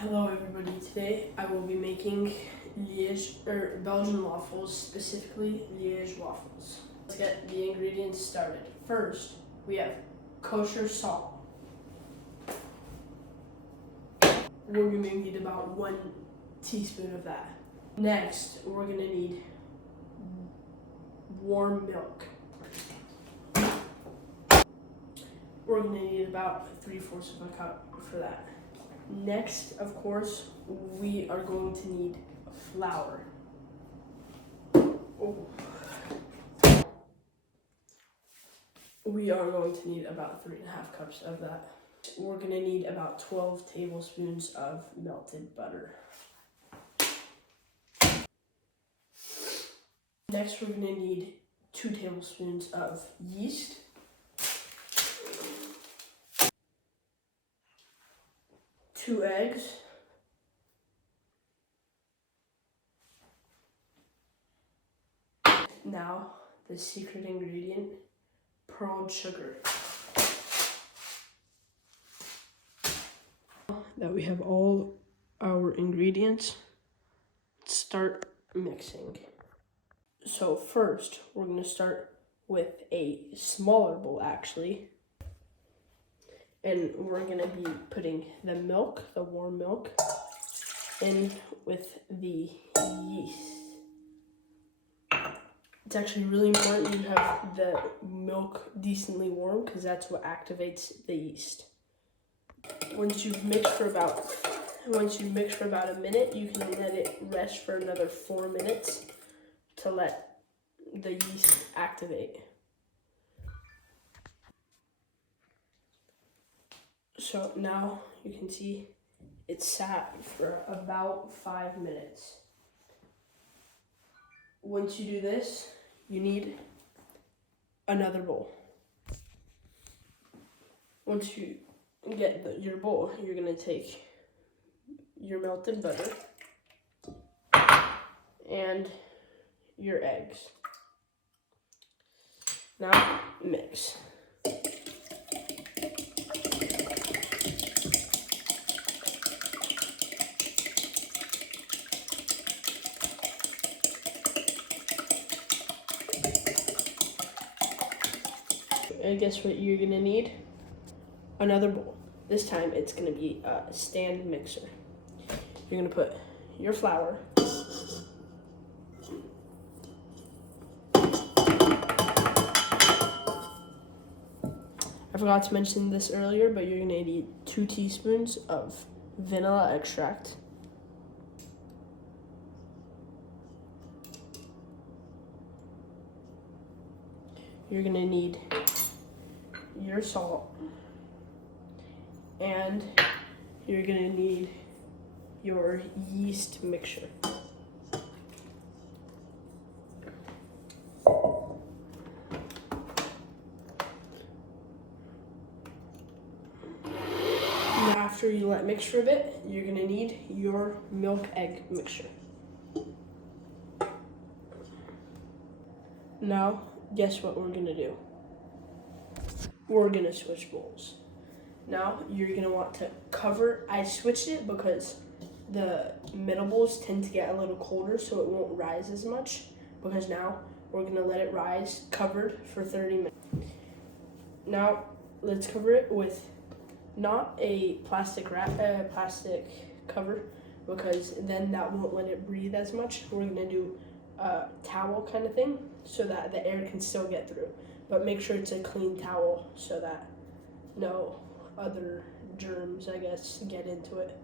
Hello everybody, today I will be making Belgian waffles, specifically Liège waffles. Let's get the ingredients started. First, we have kosher salt. We're going to need about 1 teaspoon of that. Next, we're going to need warm milk. We're going to need about 3/4 of a cup for that. Next, of course, we are going to need flour. We are going to need about 3.5 cups of that. We're going to need about 12 tablespoons of melted butter. Next, we're going to need 2 tablespoons of yeast. Two eggs. Now, the secret ingredient, pearled sugar. That we have all our ingredients, let's start mixing. So first, we're going to start with a smaller bowl actually. And we're going to be putting the milk, the warm milk, in with the yeast. It's actually really important you have the milk decently warm because that's what activates the yeast. Once you've mixed for about a minute, you can let it rest for another 4 minutes to let the yeast activate. So now you can see it sat for about 5 minutes. Once you do this, you need another bowl. Once you get your bowl, you're going to take your melted butter and your eggs. Now mix. And guess what you're gonna need? Another bowl. This time it's gonna be a stand mixer. You're gonna put your flour, I forgot to mention this earlier, but you're gonna need 2 teaspoons of vanilla extract. You're gonna need your salt, and you're gonna need your yeast mixture. Now after you let mix for a bit, you're gonna need your milk egg mixture. Now, guess what we're gonna do? We're gonna switch bowls. Now you're gonna want to cover. I switched it because the middle bowls tend to get a little colder, so it won't rise as much. Because now we're gonna let it rise covered for 30 minutes. Now let's cover it with not a plastic cover, because then that won't let it breathe as much. We're gonna do a towel kind of thing so that the air can still get through. But make sure it's a clean towel so that no other germs, I guess, get into it.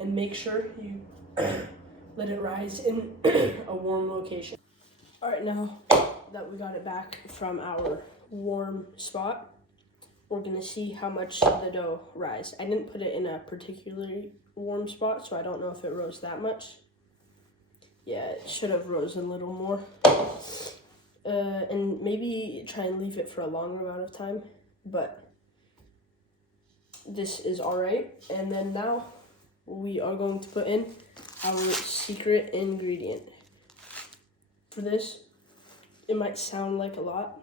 And make sure you let it rise in a warm location. All right, now that we got it back from our warm spot, we're gonna see how much the dough rise. I didn't put it in a particularly warm spot, so I don't know if it rose that much. Yeah, it should have rose a little more. And maybe try and leave it for a longer amount of time, but this is all right. And then now we are going to put in our secret ingredient. For this, it might sound like a lot,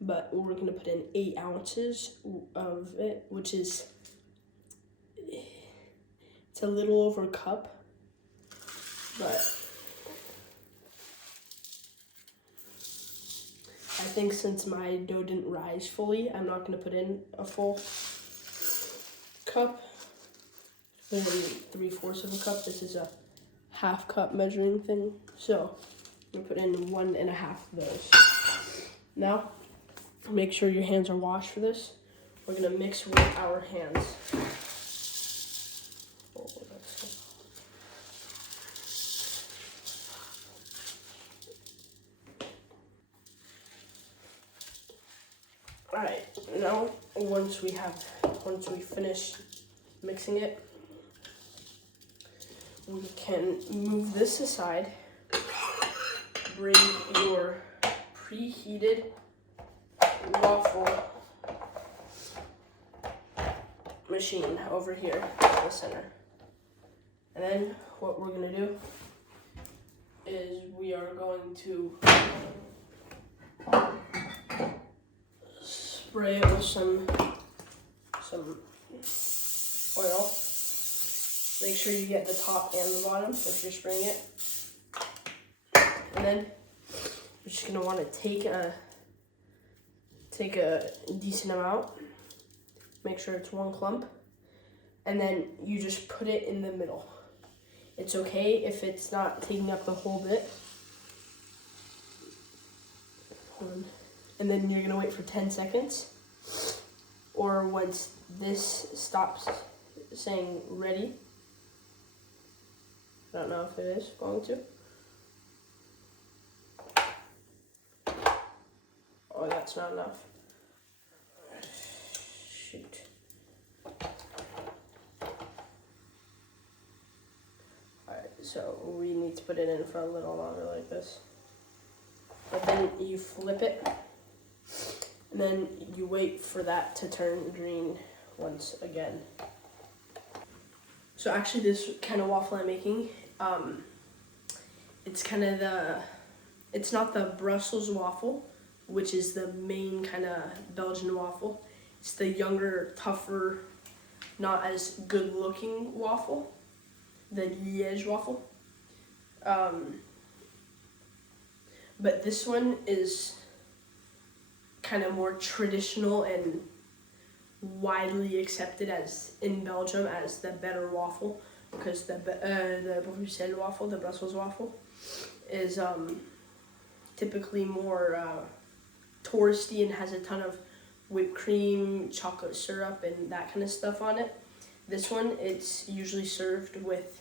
but we're going to put in 8 ounces of it, which is It's a little over a cup, but I think since my dough didn't rise fully, I'm not gonna put in a full cup. Put in 3/4 of a cup. This is a half cup measuring thing. So I'm gonna put in 1.5 of those. Now, make sure your hands are washed for this. We're gonna mix with our hands. All right, now once we finish mixing it, we can move this aside, bring your preheated waffle machine over here to the center. And then what we're gonna do is we are going to spray it with some oil. Make sure you get the top and the bottom if you're spraying it. And then you're just gonna want to take a decent amount. Make sure it's one clump, and then you just put it in the middle. It's okay if it's not taking up the whole bit. And then you're gonna wait for 10 seconds, or once this stops saying ready. I don't know if it is going to. Oh, that's not enough. Shoot. Alright, so we need to put it in for a little longer like this. But then you flip it, and then you wait for that to turn green once again. So actually this kind of waffle I'm making, it's kind of it's not the Brussels waffle, which is the main kind of Belgian waffle. It's the younger, tougher, not as good looking waffle, the Liège waffle. But this one is kind of more traditional and widely accepted as in Belgium as the better waffle, because the Bruxelles waffle, the Brussels waffle, is typically more touristy and has a ton of whipped cream, chocolate syrup, and that kind of stuff on it. This one, it's usually served with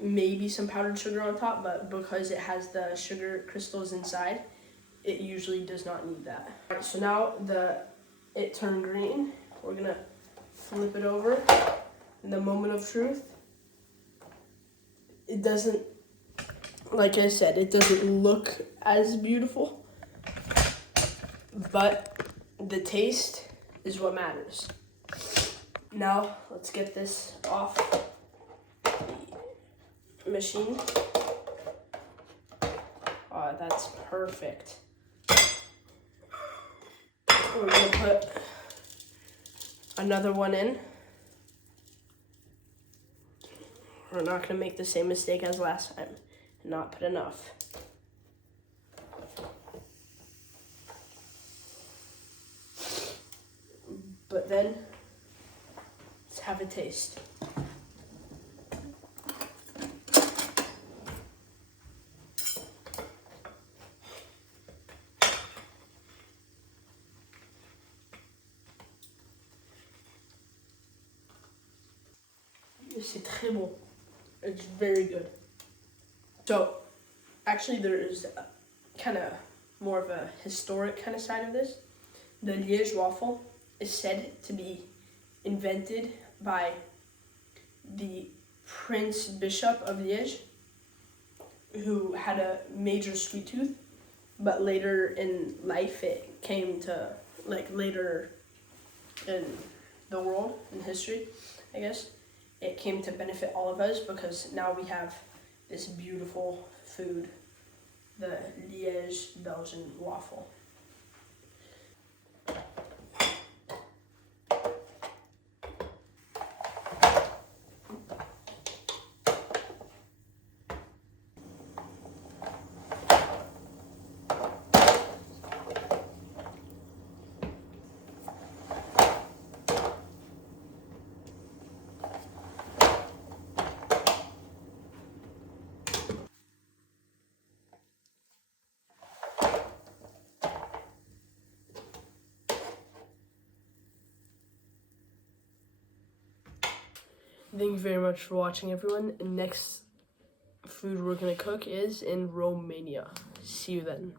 maybe some powdered sugar on top, but because it has the sugar crystals inside, it usually does not need that. All right, so now it turned green. We're gonna flip it over. In the moment of truth, it doesn't, like I said, it doesn't look as beautiful, but the taste is what matters. Now, let's get this off the machine. Oh, that's perfect. We're gonna put another one in. We're not gonna make the same mistake as last time and not put enough. But then, let's have a taste. C'est très bon. It's very good. So, actually there is kind of more of a historic kind of side of this. The Liège waffle is said to be invented by the Prince Bishop of Liège, who had a major sweet tooth, but later in life it came to, like later in the world, in history, I guess, it came to benefit all of us because now we have this beautiful food, the Liège Belgian waffle. Thank you very much for watching, everyone. Next food we're gonna cook is in Romania. See you then.